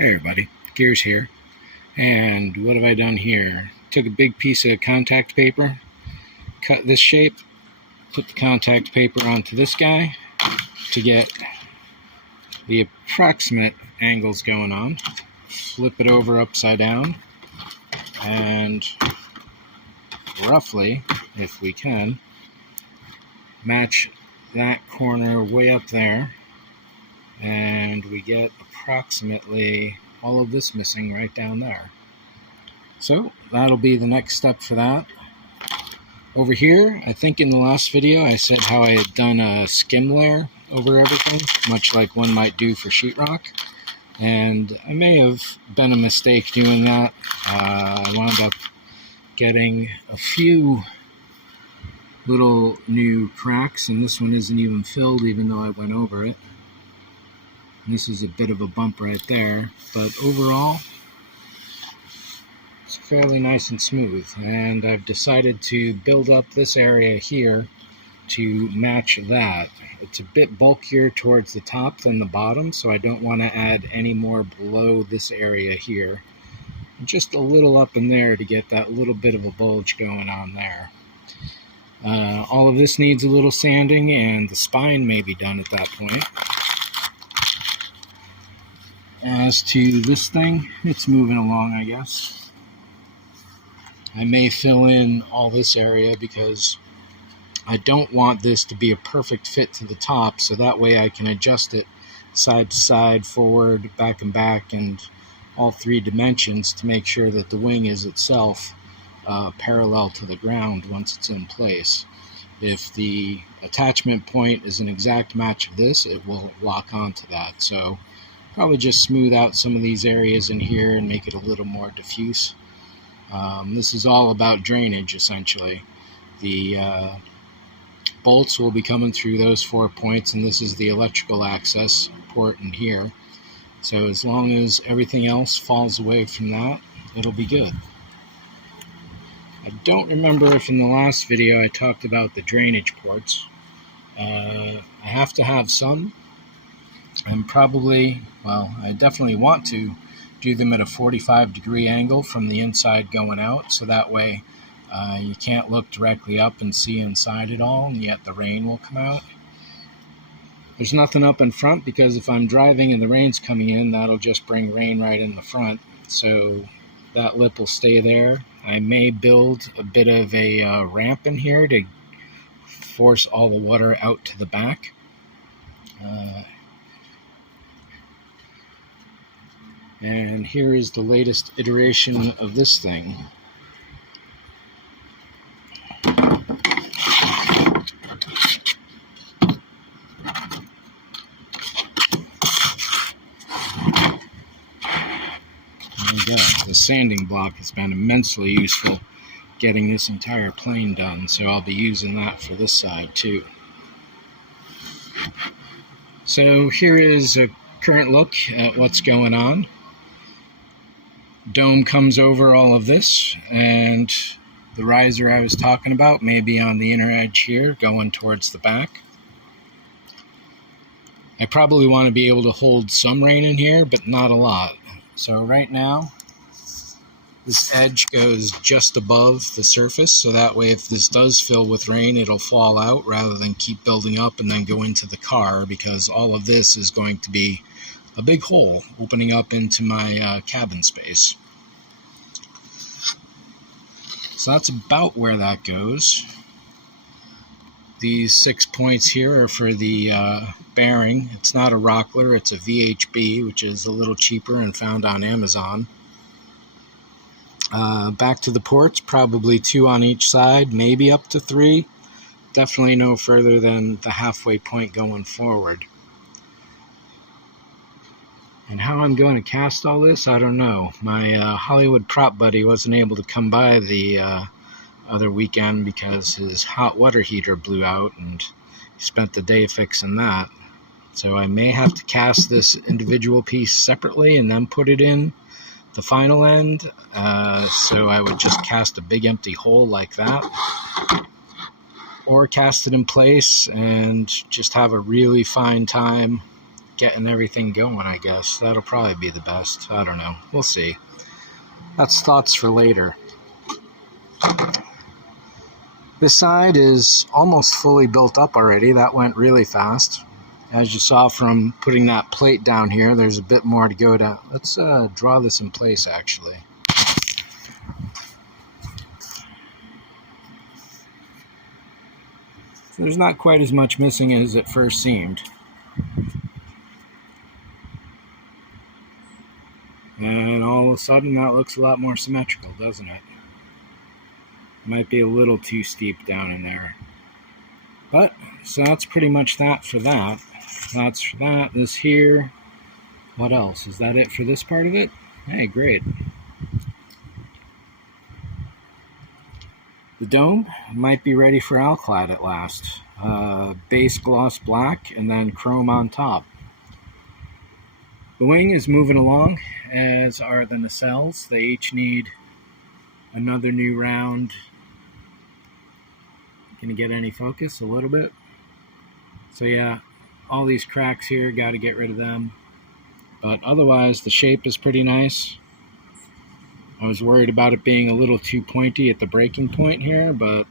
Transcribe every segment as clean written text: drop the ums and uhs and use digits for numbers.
Hey everybody, Gears here. And what have I done here? Took a big piece of contact paper, cut this shape, put the contact paper onto this guy to get the approximate angles going on. Flip it over upside down and roughly, if we can, match that corner way up there, and we get approximately all of this missing right down there. So that'll be the next step for that. Over here, I think in the last video I said how I had done a skim layer over everything, much like one might do for sheetrock, and I may have been a mistake doing that. I wound up getting a few little new cracks, and this one isn't even filled even though I went over it. And this is a bit of a bump right there, but overall it's fairly nice and smooth, and I've decided to build up this area here to match that. It's a bit bulkier towards the top than the bottom, so I don't want to add any more below this area here. Just a little up in there to get that little bit of a bulge going on there. All of this needs a little sanding, and the spine may be done at that point. As to this thing, it's moving along, I guess. I may fill in all this area because I don't want this to be a perfect fit to the top, so that way I can adjust it side to side, forward, back and back, and all three dimensions to make sure that the wing is itself parallel to the ground once it's in place. If the attachment point is an exact match of this, it will lock onto that. So probably just smooth out some of these areas in here and make it a little more diffuse. This is all about drainage, essentially. The bolts will be coming through those 4 points, and this is the electrical access port in here. So as long as everything else falls away from that, it'll be good. I don't remember if in the last video I talked about the drainage ports. I have to have some. And probably, well, I definitely want to do them at a 45-degree angle from the inside going out, so that way you can't look directly up and see inside it all, and yet the rain will come out. There's nothing up in front because if I'm driving and the rain's coming in, that'll just bring rain right in the front, so that lip will stay there. I may build a bit of a ramp in here to force all the water out to the back. And here is the latest iteration of this thing. The sanding block has been immensely useful getting this entire plane done, so I'll be using that for this side too. So here is a current look at what's going on. Dome comes over all of this, and the riser I was talking about may be on the inner edge here going towards the back. I probably want to be able to hold some rain in here, but not a lot. So right now this edge goes just above the surface, so that way if this does fill with rain, it'll fall out rather than keep building up and then go into the car, because all of this is going to be a big hole opening up into my cabin space. So that's about where that goes. These 6 points here are for the bearing. It's not a Rockler, it's a VHB, which is a little cheaper and found on Amazon. Back to the ports, probably 2 on each side, maybe up to 3. Definitely no further than the halfway point going forward. And how I'm going to cast all this, I don't know. My Hollywood prop buddy wasn't able to come by the other weekend because his hot water heater blew out, and he spent the day fixing that. So I may have to cast this individual piece separately and then put it in the final end. So I would just cast a big empty hole like that, or cast it in place and just have a really fine time getting everything going, I guess. That'll probably be the best. I don't know. We'll see. That's thoughts for later. This side is almost fully built up already. That went really fast. As you saw from putting that plate down here, there's a bit more to go down. Let's draw this in place, actually. So there's not quite as much missing as it first seemed. And all of a sudden, that looks a lot more symmetrical, doesn't it? Might be a little too steep down in there. But, so that's pretty much that for that. That's for that. This here. What else? Is that it for this part of it? Hey, great. The dome might be ready for Alclad at last. Base gloss black and then chrome on top. The wing is moving along, as are the nacelles. They each need another new round. Can you get any focus? A little bit. So yeah, all these cracks here, got to get rid of them. But otherwise, the shape is pretty nice. I was worried about it being a little too pointy at the breaking point here, but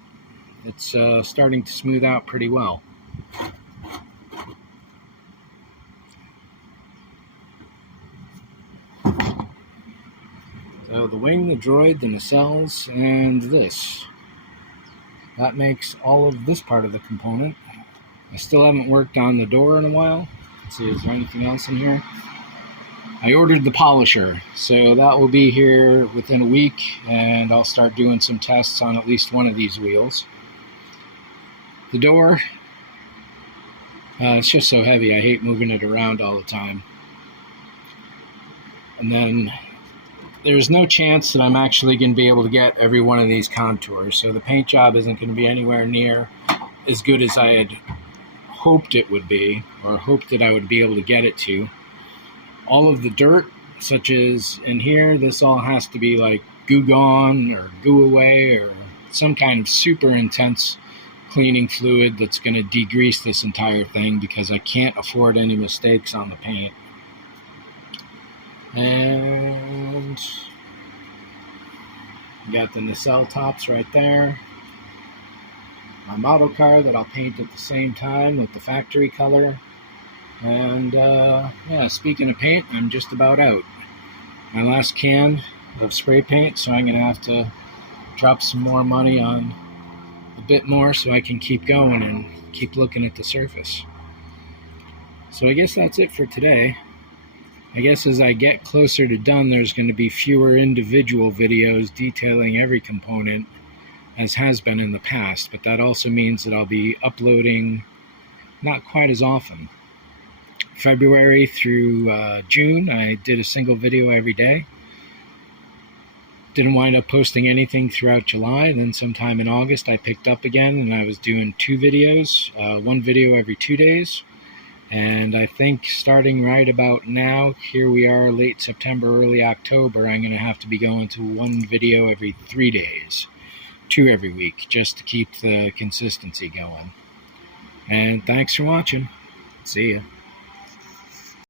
it's starting to smooth out pretty well. So the wing, the droid, the nacelles, and this. That makes all of this part of the component. I still haven't worked on the door in a while. Let's see, is there anything else in here? I ordered the polisher, so that will be here within a week, and I'll start doing some tests on at least one of these wheels. The door, it's just so heavy, I hate moving it around all the time. And then there's no chance that I'm actually going to be able to get every one of these contours, so the paint job isn't going to be anywhere near as good as I had hoped it would be, or hoped that I would be able to get it to. All of the dirt, such as in here, this all has to be like goo gone or goo away or some kind of super intense cleaning fluid that's going to degrease this entire thing, because I can't afford any mistakes on the paint. And got the nacelle tops right there. My model car that I'll paint at the same time with the factory color. And yeah, speaking of paint, I'm just about out. My last can of spray paint, so I'm gonna have to drop some more money on a bit more so I can keep going and keep looking at the surface. So I guess that's it for today. I guess as I get closer to done, there's going to be fewer individual videos detailing every component, as has been in the past, but that also means that I'll be uploading not quite as often. February through June, I did a single video every day. Didn't wind up posting anything throughout July, and then sometime in August I picked up again and I was doing 2 videos, 1 video every 2 days. And I think starting right about now, here we are late September, early October, I'm going to have to be going to 1 video every 3 days, 2 every week, just to keep the consistency going. And thanks for watching. See ya.